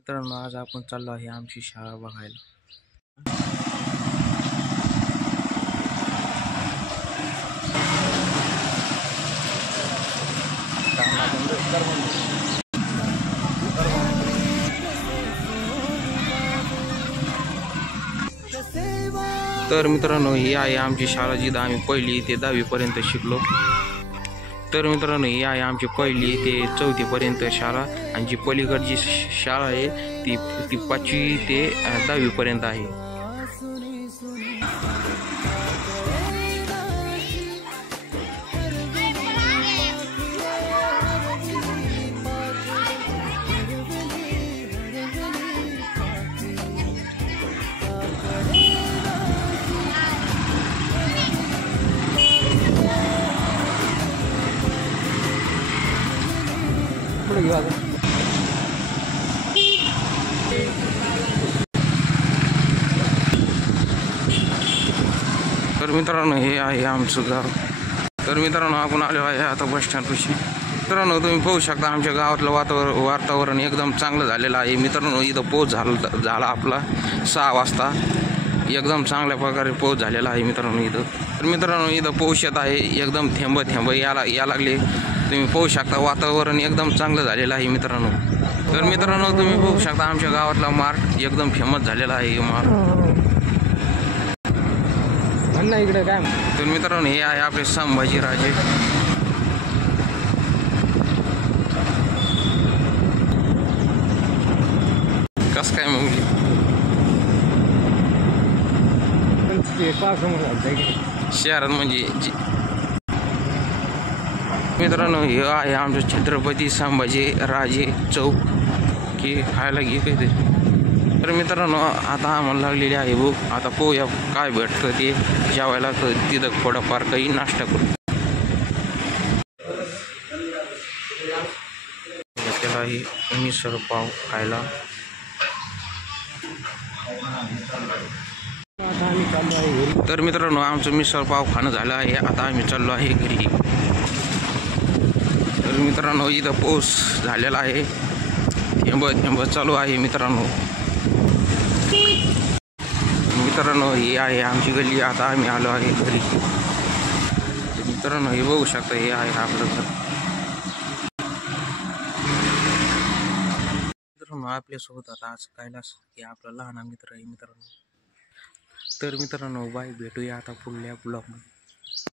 मित्रांनो, आज आपण चाललो आहे आमची शाळा बघायला. तर मित्रांनो, ही आहे आमची शाळा जिथं आम्ही 1ली ते 10वी पर्यंत शिकलो. तर मित्रांनो, ही आहे आमची 1ली ते 4थी पर्यंत शाळा आणि जी पलीकडची शाळा आहे ती 5वी ते 10वी पर्यंत आहे. तर मित्रांनो, हे आहे आमचं गाव. तर मित्रांनो, आपण आलो आहे आता बस स्टँडपाशी. मित्रांनो, तुम्ही पाहू शकता आमच्या गावातलं वातावरण एकदम चांगलं झालेलं आहे. मित्रांनो, इथं पाऊस झाला आपला 6 वाजता. एकदम चांगल्या प्रकारे पाऊस झालेला आहे मित्रांनो इथं. तर मित्रांनो, इथं पाऊस येत आहे, एकदम थेंब या लागले. तुम्ही पाहू शकता वातावरण एकदम चांगलं झालेलं आहे मित्रांनो. तर मित्रांनो, तुम्ही पाहू शकता आमच्या गावातला मार्ट एकदम फेमस झालेला आहे. इकडे काय. तर मित्रांनो, हे आहे आपले संभाजीराजे. कस काय मग शहरात म्हणजे मित्रांनो, हे आहे आमचं छत्रपती संभाजीराजे चौक की खायला घे काही. तर मित्रांनो, आता आम्हाला लागलेली आहे भूक. आता पोह्या काय भेटतं ते जेवायला, तर तिथं थोडंफार काही नाश्ता करू. त्याला ही मिसळ पाव खायला. तर मित्रांनो, आमचं मिसळ पाव खाणं झालं आहे. आता आम्ही चाललो आहे घरी. तर मित्रांनो, इथं पाऊस झालेला आहे, थेंब चालू आहे मित्रांनो. मित्रांनो, ही आहे आमची गल्ली. आता आम्ही आलो आहे घरी. मित्रांनो, हे बघू शकता, हे आहे आपलं घर. मित्रांनो, आपल्यासोबत आता आज कैलास हे आपला लहान मित्र आहे मित्रांनो. तर मित्रांनो, बाय, भेटूया आता पुढल्या ब्लॉगमध्ये.